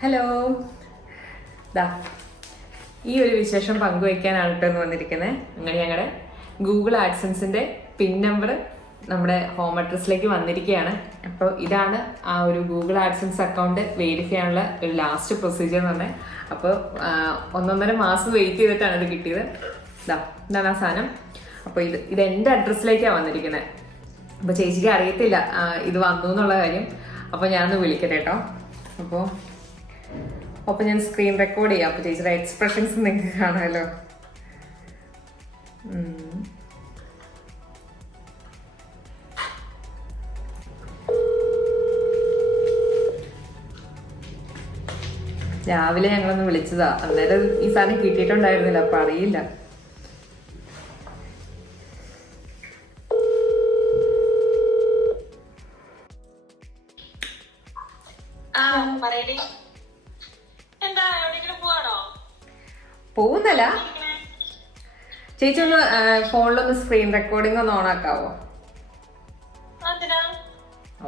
Hello, ഈ ഒരു വിശേഷം പങ്കുവയ്ക്കാനാണ് കേട്ടോ വന്നിരിക്കുന്നത്. അങ്ങനെ ഞങ്ങളുടെ ഗൂഗിൾ ആഡ്സൻസിൻ്റെ പിൻ നമ്പർ നമ്മുടെ ഹോം അഡ്രസ്സിലേക്ക് വന്നിരിക്കുകയാണ്. അപ്പോൾ ഇതാണ് ആ ഒരു ഗൂഗിൾ ആഡ്സൻസ് അക്കൗണ്ട് വെരിഫൈ ചെയ്യാനുള്ള ഒരു ലാസ്റ്റ് പ്രൊസീജിയർ എന്ന് പറഞ്ഞത്. അപ്പോൾ 1.5 മാസം വെയിറ്റ് ചെയ്തിട്ടാണ് ഇത് കിട്ടിയത്. ഇതാണ് ആ സാധനം. അപ്പോൾ ഇത് എൻ്റെ അഡ്രസ്സിലേക്കാണ് വന്നിരിക്കുന്നത്. അപ്പോൾ ചേച്ചിക്ക് അറിയത്തില്ല ഇത് വന്നു എന്നുള്ള കാര്യം. അപ്പോൾ ഞാനൊന്ന് വിളിക്കട്ടെ കേട്ടോ. അപ്പോൾ ഞാൻ സ്ക്രീൻ റെക്കോർഡ് ചെയ്യാം. അപ്പോൾ ചേച്ചിയുടെ എക്സ്പ്രഷൻസ് നിങ്ങൾക്ക് കാണാമല്ലോ. രാവിലെ ഞങ്ങളൊന്ന് വിളിച്ചതാ. അന്നേരം ഈ സാധനം കിട്ടിയിട്ടുണ്ടായിരുന്നില്ല, അപ്പൊ അറിയില്ല. പോകുന്നല്ല ചേച്ചി, ഒന്ന് ഫോണിലൊന്ന് സ്ക്രീൻ റെക്കോർഡിംഗ് ഒന്ന് ഓണാക്കാവോ?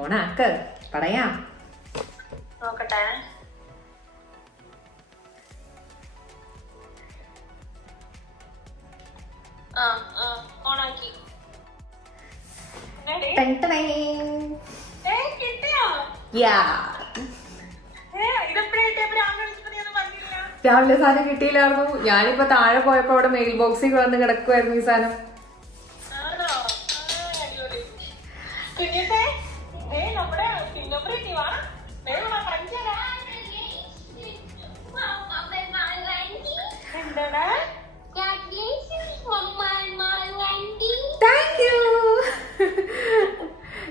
ഓണാക്ക്, പറയാം. നോക്കട്ടെ. ഓണാക്കി. രാവിലെ സാധനം കിട്ടിയില്ലായിരുന്നു. ഞാനിപ്പോ താഴെ പോയപ്പോ അവിടെ മെയിൽ ബോക്സിൽ വന്ന് കിടക്കുമായിരുന്നു ഈ സാധനം.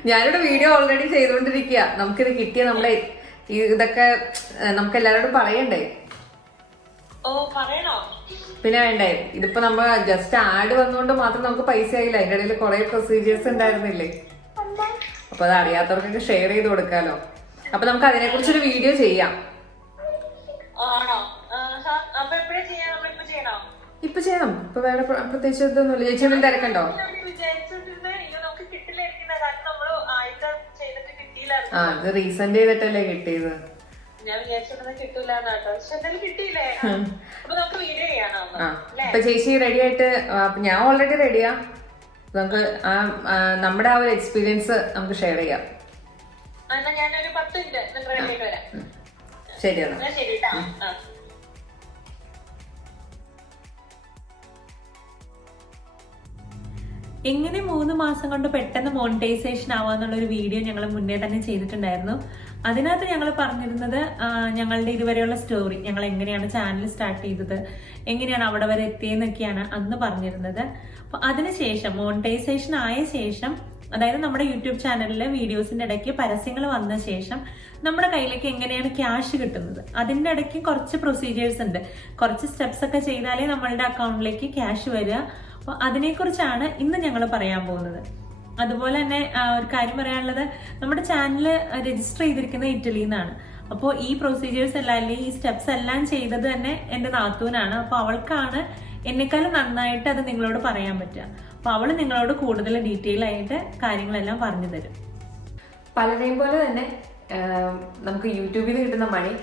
ഞാനിവിടെ വീഡിയോ ഓൾറെഡി ചെയ്തുകൊണ്ടിരിക്കുക. നമുക്കിത് കിട്ടിയ നമ്മളെ ഇതൊക്കെ നമുക്ക് എല്ലാവരോടും പറയണ്ടേ? പിന്നെ വേണ്ടേ? ഇതിപ്പോ നമ്മ ജസ്റ്റ് ആഡ് വന്നുകൊണ്ട് മാത്രം നമുക്ക് പൈസ ആയില്ല. അതിന്റെ ഇടയിൽ കുറെ പ്രൊസീജിയേഴ്സ് ഉണ്ടായിരുന്നില്ലേ? അപ്പൊ അത് അറിയാത്തവർക്കൊക്കെ ഷെയർ ചെയ്ത് കൊടുക്കാലോ. അപ്പൊ നമുക്ക് അതിനെ കുറിച്ചൊരു വീഡിയോ ചെയ്യാം. ഇപ്പൊ ചെയ്യണം. ഇപ്പൊ വേറെ പ്രത്യേകിച്ച് ഇതൊന്നുമില്ല. ചേച്ചി തിരക്കണ്ടോ? ഇത് റീസെന്റ് ചെയ്തിട്ടല്ലേ കിട്ടിയത്. ഇപ്പൊ ചേച്ചി റെഡി ആയിട്ട്, ഞാൻ ഓൾറെഡി റെഡിയാ. നമുക്ക് നമ്മുടെ ആ ഒരു എക്സ്പീരിയൻസ് നമുക്ക് ഷെയർ ചെയ്യാം. ശരിയാണ്. എങ്ങനെ 3 മാസം കൊണ്ട് പെട്ടെന്ന് മോണിറ്റൈസേഷൻ ആവാന്നുള്ളൊരു വീഡിയോ ഞങ്ങൾ മുന്നേ തന്നെ ചെയ്തിട്ടുണ്ടായിരുന്നു. അതിനകത്ത് ഞങ്ങൾ പറഞ്ഞിരുന്നത് ഞങ്ങളുടെ ഇതുവരെയുള്ള സ്റ്റോറി, ഞങ്ങൾ എങ്ങനെയാണ് ചാനൽ സ്റ്റാർട്ട് ചെയ്തത്, എങ്ങനെയാണ് അവിടെ വരെ എത്തിയെന്നൊക്കെയാണ് അന്ന് പറഞ്ഞിരുന്നത്. അപ്പൊ അതിനുശേഷം മോണിറ്റൈസേഷൻ ആയ ശേഷം, അതായത് നമ്മുടെ യൂട്യൂബ് ചാനലിലെ വീഡിയോസിന്റെ ഇടയ്ക്ക് പരസ്യങ്ങൾ വന്ന ശേഷം നമ്മുടെ കയ്യിലേക്ക് എങ്ങനെയാണ് ക്യാഷ് കിട്ടുന്നത്, അതിന്റെ ഇടയ്ക്ക് കുറച്ച് പ്രൊസീജിയേഴ്സ് ഉണ്ട്. കുറച്ച് സ്റ്റെപ്സ് ഒക്കെ ചെയ്താലേ നമ്മളുടെ അക്കൗണ്ടിലേക്ക് ക്യാഷ് വരിക. അപ്പൊ അതിനെക്കുറിച്ചാണ് ഇന്ന് ഞങ്ങൾ പറയാൻ പോകുന്നത്. അതുപോലെ തന്നെ ഒരു കാര്യം പറയാനുള്ളത്, നമ്മുടെ ചാനൽ രജിസ്റ്റർ ചെയ്തിരിക്കുന്നത് ഇറ്റലിയിൽ നിന്നാണ്. അപ്പോൾ ഈ പ്രൊസീജിയേഴ്സ് എല്ലാം, അല്ലെങ്കിൽ ഈ സ്റ്റെപ്സ് എല്ലാം ചെയ്തത് തന്നെ എൻ്റെ നാത്തൂനാണ്. അപ്പോൾ അവൾക്കാണ് എന്നെക്കാളും നന്നായിട്ട് അത് നിങ്ങളോട് പറയാൻ പറ്റുക. അപ്പൊ അവള് നിങ്ങളോട് കൂടുതൽ ഡീറ്റെയിൽ ആയിട്ട് കാര്യങ്ങളെല്ലാം പറഞ്ഞു തരും. പലരെയും പോലെ തന്നെ നമുക്ക് യൂട്യൂബിൽ നിന്ന് കിട്ടുന്ന മണി,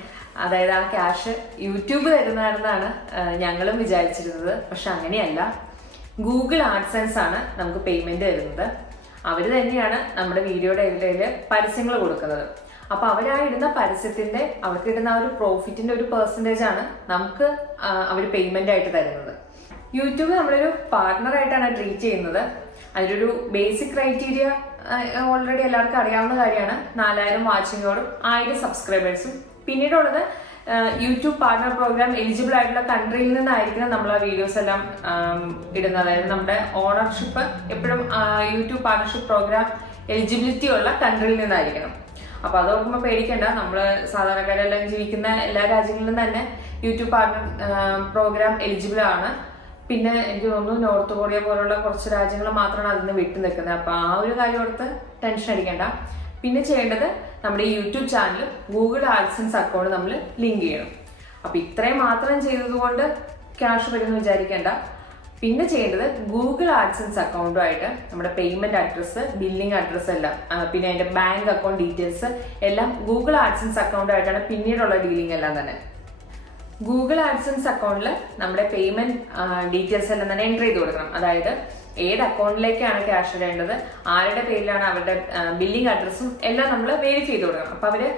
അതായത് ആ ക്യാഷ് യൂട്യൂബ് തരുന്നതാണെന്നാണ് ഞങ്ങളും വിചാരിച്ചിരുന്നത്. പക്ഷെ അങ്ങനെയല്ല. ഗൂഗിൾ ആഡ്സൻസ് ആണ് നമുക്ക് പേയ്മെന്റ് തരുന്നത്. അവർ തന്നെയാണ് നമ്മുടെ വീഡിയോയുടെ ഇടയിൽ പരസ്യങ്ങൾ കൊടുക്കുന്നത്. അപ്പൊ അവരാ ഇടുന്ന പരസ്യത്തിന്റെ, അവർക്ക് ഇടുന്ന ആ ഒരു പ്രോഫിറ്റിന്റെ ഒരു പെർസെന്റേജ് ആണ് നമുക്ക് അവർ പേയ്മെന്റ് ആയിട്ട് തരുന്നത്. യൂട്യൂബ് നമ്മളൊരു പാർട്ട്ണറായിട്ടാണ് ട്രീറ്റ് ചെയ്യുന്നത്. അതിലൊരു ബേസിക് ക്രൈറ്റീരിയ ഓൾറെഡി എല്ലാവർക്കും അറിയാവുന്ന കാര്യമാണ്. 4000 വാച്ചിങ്ങോടും 1000 സബ്സ്ക്രൈബേഴ്സും. പിന്നീടുള്ളത് യൂട്യൂബ് പാർട്ണർ പ്രോഗ്രാം എലിജിബിൾ ആയിട്ടുള്ള കൺട്രിയിൽ നിന്നായിരിക്കണം നമ്മൾ ആ വീഡിയോസ് എല്ലാം ഇടുന്നത്. അതായത് നമ്മുടെ ഓണർഷിപ്പ് എപ്പോഴും യൂട്യൂബ് പാർട്ണർഷിപ്പ് പ്രോഗ്രാം എലിജിബിലിറ്റി ഉള്ള കൺട്രിയിൽ നിന്നായിരിക്കണം. അപ്പൊ അത് നോക്കുമ്പോൾ പേടിക്കണ്ട. നമ്മള് സാധാരണക്കാരെല്ലാം ജീവിക്കുന്ന എല്ലാ രാജ്യങ്ങളിലും തന്നെ യൂട്യൂബ് പാർട്ണർ പ്രോഗ്രാം എലിജിബിൾ ആണ്. പിന്നെ എനിക്ക് തോന്നുന്നു നോർത്ത് കൊറിയ പോലുള്ള കുറച്ച് രാജ്യങ്ങൾ മാത്രമാണ് അതിൽ നിന്ന് വിട്ടു നിൽക്കുന്നത്. അപ്പൊ ആ ഒരു കാര്യം ഓർത്ത് ടെൻഷൻ അടിക്കണ്ട. പിന്നെ ചെയ്യേണ്ടത് നമ്മുടെ ഈ YouTube channel Google AdSense account നമ്മൾ ലിങ്ക് ചെയ്യണം. അപ്പൊ ഇത്രയും മാത്രം ചെയ്തതുകൊണ്ട് ക്യാഷ് വരുമെന്ന് വിചാരിക്കേണ്ട. പിന്നെ ചെയ്യേണ്ടത് ഗൂഗിൾ ആഡ്സൻസ് അക്കൗണ്ടുമായിട്ട് നമ്മുടെ പേയ്മെന്റ് അഡ്രസ്സ്, ബില്ലിംഗ് അഡ്രസ്സ് എല്ലാം, പിന്നെ അതിന്റെ ബാങ്ക് അക്കൗണ്ട് ഡീറ്റെയിൽസ് എല്ലാം ഗൂഗിൾ ആഡ്സൻസ് അക്കൗണ്ടുമായിട്ടാണ് പിന്നീടുള്ള ഡീലിംഗ് എല്ലാം തന്നെ. ഗൂഗിൾ ആഡ്സൻസ് അക്കൗണ്ടിൽ നമ്മുടെ പേയ്മെന്റ് ഡീറ്റെയിൽസ് എല്ലാം തന്നെ എൻ്റർ ചെയ്ത് കൊടുക്കണം. അതായത് ഏത് അക്കൗണ്ടിലേക്കാണ് ക്യാഷ് ഇടേണ്ടത്, ആരുടെ പേരിലാണ് അവരുടെ ബില്ലിംഗ് അഡ്രസ്സും എല്ലാം നമ്മൾ വെരിഫൈ ചെയ്ത് കൊടുക്കണം. അപ്പൊ അവര്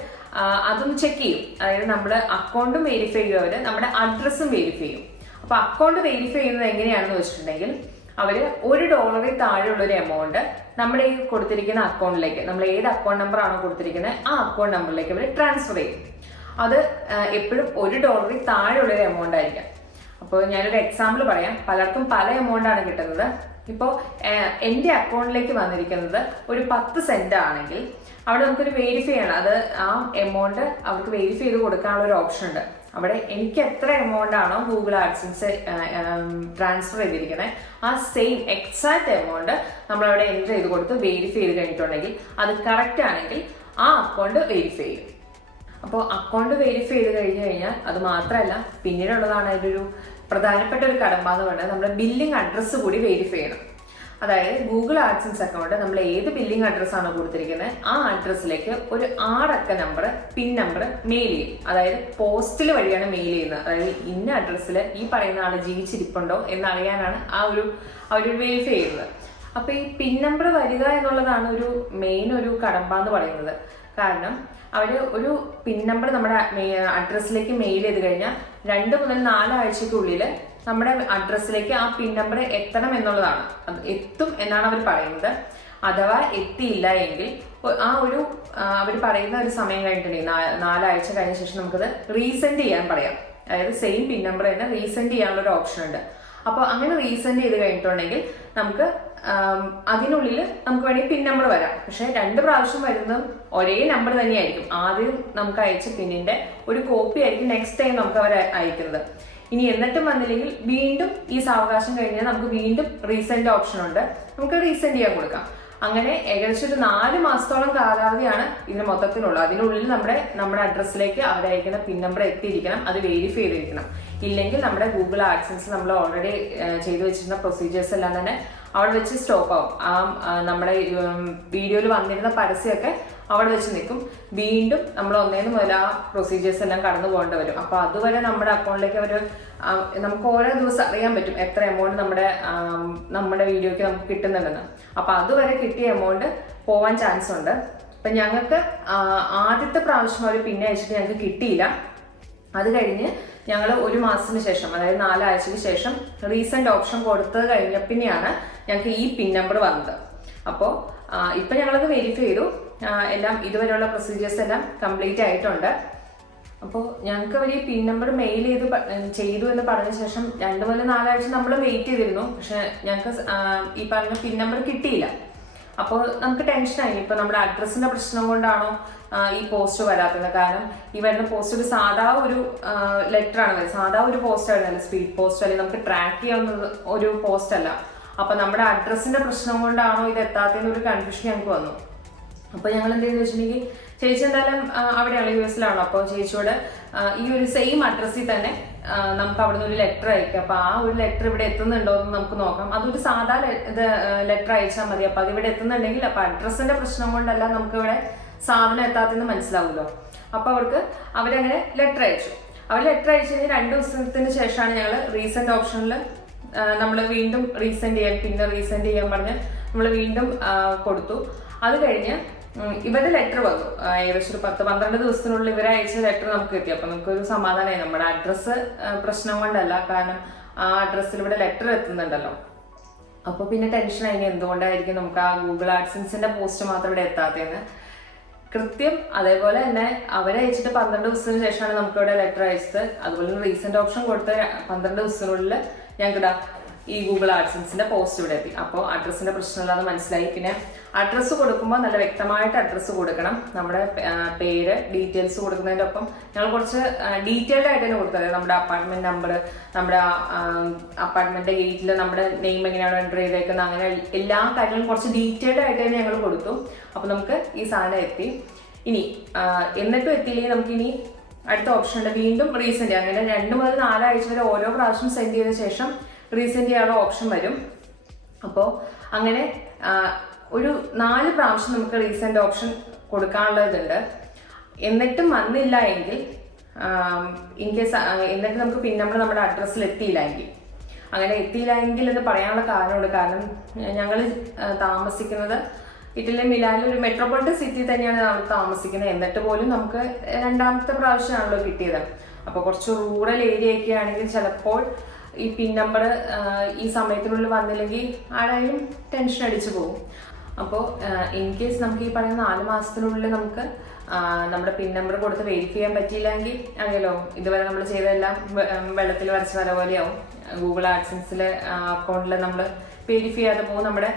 അതൊന്ന് ചെക്ക് ചെയ്യും. അതായത് നമ്മൾ അക്കൗണ്ടും വെരിഫൈ ചെയ്യും, അവര് നമ്മുടെ അഡ്രസ്സും വെരിഫൈ ചെയ്യും. അപ്പൊ അക്കൗണ്ട് വെരിഫൈ ചെയ്യുന്നത് എങ്ങനെയാണെന്ന് വെച്ചിട്ടുണ്ടെങ്കിൽ അവര് $1 താഴെയുള്ള ഒരു എമൗണ്ട് നമ്മുടെ ഈ കൊടുത്തിരിക്കുന്ന അക്കൗണ്ടിലേക്ക്, നമ്മൾ ഏത് അക്കൗണ്ട് നമ്പർ ആണോ കൊടുത്തിരിക്കുന്നത് ആ അക്കൗണ്ട് നമ്പറിലേക്ക് അവർ ട്രാൻസ്ഫർ ചെയ്യും. അത് എപ്പോഴും $1 താഴെയുള്ള ഒരു എമൗണ്ട് ആയിരിക്കാം. അപ്പോൾ ഞാനൊരു എക്സാമ്പിൾ പറയാം. പലർക്കും പല എമൗണ്ട് ആണ് കിട്ടുന്നത്. ഇപ്പോൾ എൻ്റെ അക്കൗണ്ടിലേക്ക് വന്നിരിക്കുന്നത് ഒരു 10 സെന്റ് ആണെങ്കിൽ അവിടെ നമുക്കൊരു വെരിഫൈ ചെയ്യണം. അത് ആ എമൗണ്ട് അവർക്ക് വെരിഫൈ ചെയ്ത് കൊടുക്കാനുള്ള ഒരു ഓപ്ഷൻ ഉണ്ട്. അവിടെ എനിക്ക് എത്ര എമൗണ്ട് ആണോ ഗൂഗിൾ ആഡ്സൻസ് ട്രാൻസ്ഫർ ചെയ്തിരിക്കുന്നത് ആ സെയിം എക്സാക്ട് എമൗണ്ട് നമ്മളവിടെ എൻ്റർ ചെയ്ത് കൊടുത്ത് വെരിഫൈ ചെയ്ത് കഴിഞ്ഞിട്ടുണ്ടെങ്കിൽ അത് കറക്റ്റ് ആണെങ്കിൽ ആ അക്കൗണ്ട് വെരിഫൈ ചെയ്യും. അപ്പോൾ അക്കൗണ്ട് വെരിഫൈ ചെയ്ത് കഴിഞ്ഞു കഴിഞ്ഞാൽ അത് മാത്രമല്ല, പിന്നീടുള്ളതാണ് അതിലൊരു പ്രധാനപ്പെട്ട ഒരു കടമ്പ എന്ന് പറയുന്നത് നമ്മുടെ ബില്ലിംഗ് അഡ്രസ്സ് കൂടി വെരിഫൈ ചെയ്യണം. അതായത് ഗൂഗിൾ ആഡ്സൻസ് അക്കൗണ്ട് നമ്മൾ ഏത് ബില്ലിംഗ് അഡ്രസ്സാണോ കൊടുത്തിരിക്കുന്നത് ആ അഡ്രസ്സിലേക്ക് ഒരു 6 അക്ക നമ്പർ, പിൻ നമ്പർ മെയിൽ ചെയ്യും. അതായത് പോസ്റ്റൽ വഴിയാണ് മെയിൽ ചെയ്യുന്നത്. അതായത് ഇന്ന അഡ്രസ്സിൽ ഈ പറയുന്ന ആള് ജീവിച്ചിരിപ്പുണ്ടോ എന്നറിയാനാണ് അവരൊരു വെരിഫൈ ചെയ്യുന്നത്. അപ്പൊ ഈ പിൻ നമ്പർ വരിക എന്നുള്ളതാണ് ഒരു മെയിൻ ഒരു കടമ്പ എന്ന് പറയുന്നത്. കാരണം അവര് ഒരു പിൻ നമ്പർ നമ്മുടെ അഡ്രസ്സിലേക്ക് മെയിൽ ചെയ്ത് കഴിഞ്ഞാൽ 2 മുതൽ 4 ആഴ്ചക്കുള്ളിൽ നമ്മുടെ അഡ്രസ്സിലേക്ക് ആ പിൻ നമ്പർ എത്തണം എന്നുള്ളതാണ്. അത് എത്തും എന്നാണ് അവർ പറയുന്നത്. അഥവാ എത്തിയില്ല എങ്കിൽ അവർ പറയുന്ന ഒരു സമയം കഴിഞ്ഞിട്ടുണ്ടെങ്കിൽ 4 ആഴ്ച കഴിഞ്ഞ ശേഷം നമുക്കത് റീസെൻഡ് ചെയ്യാൻ പറയാം. അതായത് സെയിം പിൻ നമ്പർ തന്നെ റീസെൻഡ് ചെയ്യാനുള്ള ഒരു ഓപ്ഷൻ ഉണ്ട്. അപ്പോൾ അങ്ങനെ റീസെൻഡ് ചെയ്ത് കഴിഞ്ഞിട്ടുണ്ടെങ്കിൽ നമുക്ക് അതിനുള്ളിൽ നമുക്ക് വേണമെങ്കിൽ പിൻ നമ്പർ വരാം. പക്ഷെ 2 പ്രാവശ്യം വരുന്നതും ഒരേ നമ്പർ തന്നെയായിരിക്കും. ആദ്യം നമുക്ക് അയച്ച പിന്നിന്റെ ഒരു കോപ്പി ആയിരിക്കും നെക്സ്റ്റ് ടൈം നമുക്ക് അവർ അയക്കുന്നത്. ഇനി എന്നിട്ടും വന്നില്ലെങ്കിൽ വീണ്ടും ഈ സാവകാശം കഴിഞ്ഞാൽ നമുക്ക് വീണ്ടും റീസെൻഡ് ഓപ്ഷൻ ഉണ്ട്. നമുക്ക് റീസെൻഡ് ചെയ്യാൻ കൊടുക്കാം. അങ്ങനെ ഏകദേശം ഒരു 4 മാസത്തോളം കാലാവധിയാണ് ഇതിന് മൊത്തത്തിലുള്ളത്. അതിനുള്ളിൽ നമ്മുടെ അഡ്രസ്സിലേക്ക് അവർ അയക്കുന്ന പിൻ നമ്പർ എത്തിയിരിക്കണം, അത് വെരിഫൈ ചെയ്തിരിക്കണം. ഇല്ലെങ്കിൽ നമ്മുടെ ഗൂഗിൾ ആഡ്സൻസ് നമ്മൾ ഓൾറെഡി ചെയ്തു വെച്ചിരുന്ന പ്രൊസീജിയേഴ്സ് എല്ലാം തന്നെ അവിടെ വെച്ച് സ്റ്റോപ്പ് ആവും. നമ്മുടെ വീഡിയോയിൽ വന്നിരുന്ന പരസ്യമൊക്കെ അവിടെ വെച്ച് നിൽക്കും. വീണ്ടും നമ്മൾ ഒന്നേന്ന് മുതൽ ആ പ്രൊസീജിയേഴ്സ് എല്ലാം കടന്നു പോകേണ്ടി വരും. അപ്പൊ അതുവരെ നമ്മുടെ അക്കൗണ്ടിലേക്ക് നമുക്ക് ഓരോ ദിവസം അറിയാൻ പറ്റും എത്ര എമൗണ്ട് നമ്മുടെ വീഡിയോക്ക് നമുക്ക് കിട്ടുന്നുണ്ടെന്ന്. അപ്പൊ അതുവരെ കിട്ടിയ എമൗണ്ട് പോവാൻ ചാൻസ് ഉണ്ട്. അപ്പൊ ഞങ്ങൾക്ക് ആദ്യത്തെ പ്രാവശ്യം അവർ പിന്നെ അയച്ചിട്ട് ഞങ്ങൾക്ക് കിട്ടിയില്ല. അത് കഴിഞ്ഞ് ഞങ്ങൾ 1 മാസത്തിന് ശേഷം, അതായത് 4 ആഴ്ചയ്ക്ക് ശേഷം റീസെന്റ് ഓപ്ഷൻ കൊടുത്തത് കഴിഞ്ഞ പിന്നെയാണ് ഞങ്ങൾക്ക് ഈ പിൻ നമ്പർ വന്നത്. അപ്പോൾ ഇപ്പൊ ഞങ്ങളത് വെരിഫൈ ചെയ്തു. എല്ലാം ഇതുവരെയുള്ള പ്രൊസീജിയേഴ്സ് എല്ലാം കംപ്ലീറ്റ് ആയിട്ടുണ്ട്. അപ്പോൾ ഞങ്ങൾക്ക് അവർ ഈ പിൻ നമ്പർ മെയിൽ ചെയ്തു എന്ന് പറഞ്ഞ ശേഷം 2 മുതൽ 4 ആഴ്ച നമ്മൾ വെയിറ്റ് ചെയ്തിരുന്നു. പക്ഷെ ഞങ്ങൾക്ക് ഈ പറഞ്ഞ പിൻ നമ്പർ കിട്ടിയില്ല. അപ്പോൾ നമുക്ക് ടെൻഷനായി. ഇപ്പൊ നമ്മുടെ അഡ്രസ്സിന്റെ പ്രശ്നം കൊണ്ടാണോ ഈ പോസ്റ്റ് വരാത്തത്? കാരണം ഈ വരുന്ന പോസ്റ്റ് ഒരു സാധാ ഒരു ലെറ്റർ ആണ് വരുന്നത്, സാധാ ഒരു പോസ്റ്റ് ആയിരുന്നല്ലോ, സ്പീഡ് പോസ്റ്റ് അല്ലെങ്കിൽ നമുക്ക് ട്രാക്ക് ചെയ്യാവുന്ന ഒരു പോസ്റ്റ് അല്ല. അപ്പൊ നമ്മുടെ അഡ്രസ്സിന്റെ പ്രശ്നം കൊണ്ടാണോ ഇത് എത്താത്തതെന്ന് ഒരു കൺഫ്യൂഷൻ ഞങ്ങൾക്ക് വന്നു. അപ്പൊ ഞങ്ങൾ എന്തെന്ന് വെച്ചിട്ടുണ്ടെങ്കിൽ ചേച്ചി എന്തായാലും അവിടെയാണ് US-ലാണ്. അപ്പോൾ ചേച്ചിയോട് ഈ ഒരു സെയിം അഡ്രസ്സിൽ തന്നെ നമുക്ക് അവിടെ നിന്ന് ഒരു ലെറ്റർ അയക്കാം. അപ്പൊ ആ ഒരു ലെറ്റർ ഇവിടെ എത്തുന്നുണ്ടോ എന്ന് നമുക്ക് നോക്കാം. അതൊരു സാധാ ലെറ്റർ അയച്ചാൽ മതി. അപ്പൊ അത് ഇവിടെ എത്തുന്നുണ്ടെങ്കിൽ അപ്പൊ അഡ്രസ്സിന്റെ പ്രശ്നം കൊണ്ടല്ല നമുക്ക് ഇവിടെ സാധനം എത്താത്തെന്ന് മനസ്സിലാവുമല്ലോ. അപ്പൊ അവരങ്ങനെ ലെറ്റർ അയച്ചു. അവർ ലെറ്റർ അയച്ചു കഴിഞ്ഞാൽ 2 ദിവസത്തിന് ശേഷമാണ് ഞങ്ങൾ റീസെന്റ് ഓപ്ഷനിൽ നമ്മൾ വീണ്ടും റീസെന്റ് ചെയ്യാൻ പറഞ്ഞ് നമ്മൾ വീണ്ടും കൊടുത്തു. അത് കഴിഞ്ഞ് ഇവരുടെ ലെറ്റർ വന്നു. ഏകദേശം ഒരു 10-12 ദിവസത്തിനുള്ളിൽ ഇവരെ അയച്ച ലെറ്റർ നമുക്ക് കിട്ടി. അപ്പൊ നമുക്കൊരു സമാധാനമായി. നമ്മുടെ അഡ്രസ്സ് പ്രശ്നം കൊണ്ടല്ല, കാരണം ആ അഡ്രസ്സിൽ ഇവിടെ ലെറ്റർ എത്തുന്നുണ്ടല്ലോ. അപ്പൊ പിന്നെ ടെൻഷനായി എന്തുകൊണ്ടായിരിക്കും നമുക്ക് ആ ഗൂഗിൾ ആഡ്സൻസിന്റെ പോസ്റ്റ് മാത്രം ഇവിടെ എത്താത്തതെന്ന്. കൃത്യം അതേപോലെ തന്നെ അവരെ അയച്ചിട്ട് 12 ദിവസത്തിന് ശേഷമാണ് നമുക്ക് ഇവിടെ ലെറ്റർ അയച്ചത്. അതുപോലെ റീസെന്റ് ഓപ്ഷൻ കൊടുത്ത് 12 ദിവസത്തിനുള്ളിൽ ഞങ്ങൾക്ക് ഈ ഗൂഗിൾ ആഡ്സൻസിന്റെ പോസ്റ്റ് ഇവിടെ എത്തി. അപ്പോൾ അഡ്രസ്സിന്റെ പ്രശ്നമില്ലാതെ മനസ്സിലായി. പിന്നെ അഡ്രസ്സ് കൊടുക്കുമ്പോൾ നല്ല വ്യക്തമായിട്ട് അഡ്രസ്സ് കൊടുക്കണം. നമ്മുടെ പേര് ഡീറ്റെയിൽസ് കൊടുക്കുന്നതിന്റെ ഒപ്പം ഞങ്ങൾ കുറച്ച് ഡീറ്റെയിൽഡ് ആയിട്ട് തന്നെ കൊടുത്തത്. നമ്മുടെ അപ്പാർട്ട്മെന്റ് നമ്പർ, നമ്മുടെ അപ്പാർട്ട്മെന്റ് ഗേറ്റിൽ നമ്മുടെ നെയിം എങ്ങനെയാണ് എൻ്റർ ചെയ്തേക്കുന്നത്, അങ്ങനെ എല്ലാ കാര്യങ്ങളും കുറച്ച് ഡീറ്റെയിൽഡ് ആയിട്ട് തന്നെ ഞങ്ങൾ കൊടുത്തു. അപ്പൊ നമുക്ക് ഈ സാധനം എത്തി. ഇനി എന്നിട്ടും എത്തിയില്ലെങ്കിൽ നമുക്ക് ഇനി അടുത്ത ഓപ്ഷൻ ഉണ്ട്, വീണ്ടും റീസെന്റ്. അങ്ങനെ 2 മുതൽ 4 ആഴ്ച വരെ ഓരോ പ്രാവശ്യം സെൻഡ് ചെയ്ത ശേഷം റീസെൻഡ് ചെയ്യാനുള്ള ഓപ്ഷൻ വരും. അപ്പോൾ അങ്ങനെ ഒരു 4 പ്രാവശ്യം നമുക്ക് റീസെൻഡ് ഓപ്ഷൻ കൊടുക്കാനുള്ള ഇതുണ്ട്. എന്നിട്ടും വന്നില്ല എങ്കിൽ ഇൻ കേസ് എന്നിട്ട് നമുക്ക് പിൻ നമ്പർ നമ്മുടെ അഡ്രസ്സിൽ എത്തിയില്ല എങ്കിൽ എന്ന് പറയാനുള്ള കാരണമുണ്ട്. കാരണം ഞങ്ങൾ താമസിക്കുന്നത് ഇറ്റലി മിലാനിൽ ഒരു മെട്രോപൊളിറ്റൻ സിറ്റി തന്നെയാണ് നമ്മൾ താമസിക്കുന്നത്. എന്നിട്ട് പോലും നമുക്ക് 2ാമത്തെ പ്രാവശ്യമാണല്ലോ കിട്ടിയത്. അപ്പോൾ കുറച്ച് റൂറൽ ഏരിയ ഒക്കെ ആണെങ്കിൽ ചിലപ്പോൾ ഈ പിൻ നമ്പർ ഈ സമയത്തിനുള്ളിൽ വന്നില്ലെങ്കിൽ ആരായാലും ടെൻഷൻ അടിച്ചു പോകും. അപ്പോൾ ഇൻ കേസ് നമുക്ക് ഈ പറയുന്ന 4 മാസത്തിനുള്ളിൽ നമുക്ക് നമ്മുടെ പിൻ നമ്പർ കൊടുത്ത് വെരിഫൈ ചെയ്യാൻ പറ്റിയില്ലെങ്കിൽ അറിയാലോ, ഇതുവരെ നമ്മൾ ചെയ്തതെല്ലാം വെള്ളത്തിൽ വരച്ച വര പോലെയാവും. ഗൂഗിൾ ആഡ്സൻസിലെ അക്കൗണ്ടിൽ നമ്മൾ വെരിഫൈ ചെയ്യാതെ പോകും. നമ്മുടെ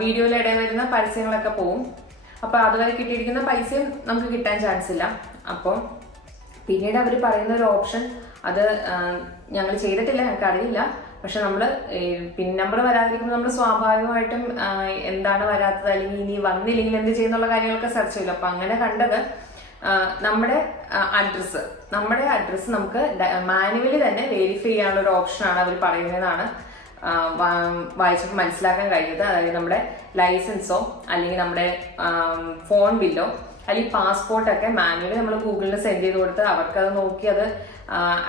വീഡിയോയിൽ ഇടയിൽ വരുന്ന പരസ്യങ്ങളൊക്കെ പോവും. അപ്പോൾ അതുവരെ കിട്ടിയിരിക്കുന്ന പൈസയും നമുക്ക് കിട്ടാൻ ചാൻസ് ഇല്ല. അപ്പോൾ പിന്നീട് അവർ പറയുന്ന ഒരു ഓപ്ഷൻ, അത് ഞങ്ങൾ ചെയ്തിട്ടില്ല, ഞങ്ങൾക്ക് അറിയില്ല. പക്ഷെ നമ്മൾ പിൻ നമ്പർ വരാതിരിക്കുമ്പോൾ നമ്മൾ സ്വാഭാവികമായിട്ടും എന്താണ് വരാത്തത്, അല്ലെങ്കിൽ ഇനി വന്നില്ലെങ്കിൽ എന്ത് ചെയ്യുന്നുള്ള കാര്യങ്ങളൊക്കെ സെർച്ച് ചെയ്യില്ല. അപ്പൊ അങ്ങനെ കണ്ടത് നമ്മുടെ അഡ്രസ്സ് നമുക്ക് മാനുവലി തന്നെ വെരിഫൈ ചെയ്യാനുള്ള ഒരു ഓപ്ഷനാണ് അവർ പറയുന്നതാണ് വായിച്ചപ്പോൾ മനസ്സിലാക്കാൻ കഴിഞ്ഞത്. അതായത് നമ്മുടെ ലൈസൻസോ അല്ലെങ്കിൽ നമ്മുടെ ഫോൺ ബില്ലോ അല്ലെങ്കിൽ പാസ്പോർട്ടൊക്കെ മാനുവലി നമ്മൾ ഗൂഗിളിൽ സെൻഡ് ചെയ്ത് കൊടുത്ത് അവർക്കത് നോക്കി അത്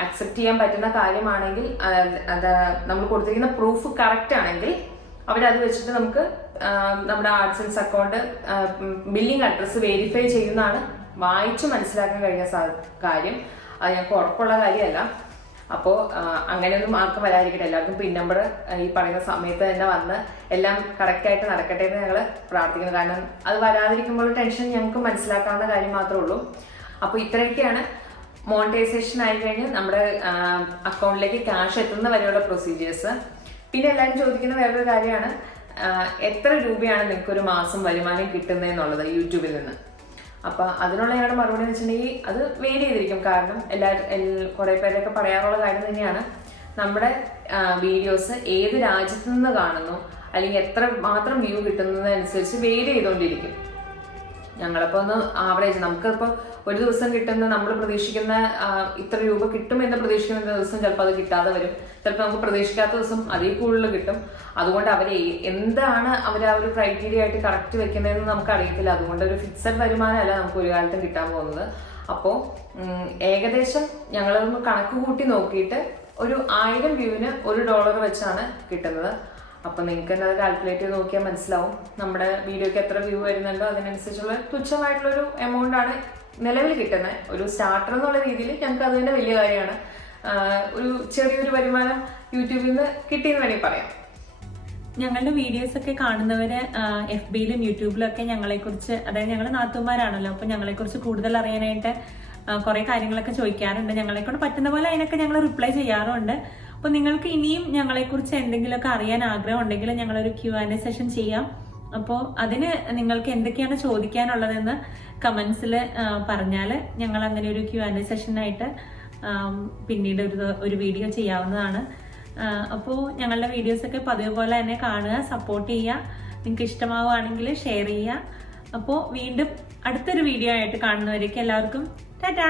അക്സെപ്റ്റ് ചെയ്യാൻ പറ്റുന്ന കാര്യമാണെങ്കിൽ, അത് നമ്മൾ കൊടുത്തിരിക്കുന്ന പ്രൂഫ് കറക്റ്റ് ആണെങ്കിൽ അവരത് വെച്ചിട്ട് നമുക്ക് നമ്മുടെ AdSense account billing address verify ചെയ്യുന്നതാണ് വായിച്ച് മനസ്സിലാക്കാൻ കഴിഞ്ഞ കാര്യം. അത് ഞങ്ങൾക്ക് ഉറപ്പുള്ള കാര്യമല്ല. അപ്പോൾ അങ്ങനെയൊന്നും ആർക്കും വരാതിരിക്കട്ടെ. എല്ലാവർക്കും പിൻ നമ്പർ ഈ പറയുന്ന സമയത്ത് തന്നെ വന്ന് എല്ലാം കറക്റ്റായിട്ട് നടക്കട്ടെ എന്ന് ഞങ്ങൾ പ്രാർത്ഥിക്കുന്നു. കാരണം അത് വരാതിരിക്കുമ്പോൾ ടെൻഷൻ ഞങ്ങൾക്ക് മനസ്സിലാക്കാവുന്ന കാര്യം മാത്രമേ ഉള്ളൂ. അപ്പോൾ ഇത്രയൊക്കെയാണ് മോണിറ്റൈസേഷൻ ആയി കഴിഞ്ഞ് നമ്മുടെ അക്കൗണ്ടിലേക്ക് ക്യാഷ് എത്തുന്ന വരെയുള്ള പ്രൊസീജിയേഴ്സ്. പിന്നെ എല്ലാവരും ചോദിക്കുന്ന വേറൊരു കാര്യമാണ്, എത്ര രൂപയാണ് നിങ്ങൾക്ക് ഒരു മാസം വരുമാനം കിട്ടുന്നതെന്നുള്ളത് യൂട്യൂബിൽ നിന്ന്. അപ്പൊ അതിനുള്ള ഞങ്ങളുടെ മറുപടി എന്ന് വെച്ചിട്ടുണ്ടെങ്കിൽ അത് വേരി ചെയ്തിരിക്കും. കാരണം കുറെ പേരൊക്കെ പറയാറുള്ള കാര്യം തന്നെയാണ്, നമ്മുടെ വീഡിയോസ് ഏത് രാജ്യത്തു നിന്ന് കാണുന്നു അല്ലെങ്കിൽ എത്ര മാത്രം വ്യൂ കിട്ടുന്നതനുസരിച്ച് വേരി ചെയ്തുകൊണ്ടിരിക്കും. ഞങ്ങളിപ്പോ ഒന്ന് ആവറേജ്, നമുക്കിപ്പോ ഒരു ദിവസം കിട്ടുന്ന നമ്മൾ പ്രതീക്ഷിക്കുന്ന ഇത്ര രൂപ കിട്ടും എന്ന് പ്രതീക്ഷിക്കുന്ന ദിവസം ചിലപ്പോൾ അത് കിട്ടാതെ വരും. ചിലപ്പോൾ നമുക്ക് പ്രതീക്ഷിക്കാത്ത ദിവസം അതിൽ കൂടുതൽ കിട്ടും. അതുകൊണ്ട് എന്താണ് അവർ ആ ഒരു ക്രൈറ്റീരിയ ആയിട്ട് കറക്റ്റ് വെക്കുന്നതെന്ന് നമുക്ക് അറിയത്തില്ല. അതുകൊണ്ട് ഒരു ഫിക്സഡ് വരുമാനമല്ല നമുക്ക് ഒരു കാലത്തും കിട്ടാൻ പോകുന്നത്. അപ്പോൾ ഏകദേശം ഞങ്ങളൊന്ന് കണക്ക് കൂട്ടി നോക്കിയിട്ട് ഒരു 1000 വ്യൂവിന് $1 വെച്ചാണ് കിട്ടുന്നത്. അപ്പൊ നിങ്ങൾക്ക് തന്നെ അത് കാൽക്കുലേറ്റ് ചെയ്ത് നോക്കിയാൽ മനസ്സിലാവും നമ്മുടെ വീഡിയോക്ക് എത്ര വ്യൂ വരുന്നുണ്ടോ അതിനനുസരിച്ചുള്ള തുച്ഛമായിട്ടുള്ളൊരു എമൗണ്ട് ആണ് നിലവിൽ കിട്ടുന്നത്. ഒരു സ്റ്റാർട്ടർ എന്നുള്ള രീതിയിൽ ഞങ്ങൾക്ക് അത് തന്നെ വലിയ കാര്യമാണ്. ഒരു ചെറിയൊരു വരുമാനം യൂട്യൂബിൽ നിന്ന് കിട്ടിയെന്ന് വേണമെങ്കിൽ പറയാം. ഞങ്ങളുടെ വീഡിയോസ് ഒക്കെ കാണുന്നവര് FBയിലും യൂട്യൂബിലും ഒക്കെ ഞങ്ങളെക്കുറിച്ച്, അതായത് ഞങ്ങൾ നാത്തുമാരാണല്ലോ, അപ്പൊ ഞങ്ങളെക്കുറിച്ച് കൂടുതൽ അറിയാനായിട്ട് കുറെ കാര്യങ്ങളൊക്കെ ചോദിക്കാറുണ്ട്. ഞങ്ങളെക്കൊണ്ട് പറ്റുന്ന പോലെ അതിനൊക്കെ ഞങ്ങൾ റിപ്ലൈ ചെയ്യാറുണ്ട്. അപ്പൊ നിങ്ങൾക്ക് ഇനിയും ഞങ്ങളെക്കുറിച്ച് എന്തെങ്കിലുമൊക്കെ അറിയാൻ ആഗ്രഹം ഉണ്ടെങ്കിൽ ഞങ്ങളൊരു Q&A സെഷൻ ചെയ്യാം. അപ്പോൾ അതിന് നിങ്ങൾക്ക് എന്തൊക്കെയാണ് ചോദിക്കാനുള്ളതെന്ന് കമന്റ്സിൽ പറഞ്ഞാൽ ഞങ്ങൾ അങ്ങനെ ഒരു Q&A സെഷനായിട്ട് പിന്നീട് ഒരു വീഡിയോ ചെയ്യാവുന്നതാണ്. അപ്പോൾ ഞങ്ങളുടെ വീഡിയോസൊക്കെ പതിവ് പോലെ തന്നെ കാണുക, സപ്പോർട്ട് ചെയ്യുക. നിങ്ങൾക്ക് ഇഷ്ടമാവുകയാണെങ്കിൽ ഷെയർ ചെയ്യുക. അപ്പോൾ വീണ്ടും അടുത്തൊരു വീഡിയോ ആയിട്ട് കാണുന്നവരേക്ക് എല്ലാവർക്കും ടാറ്റാ.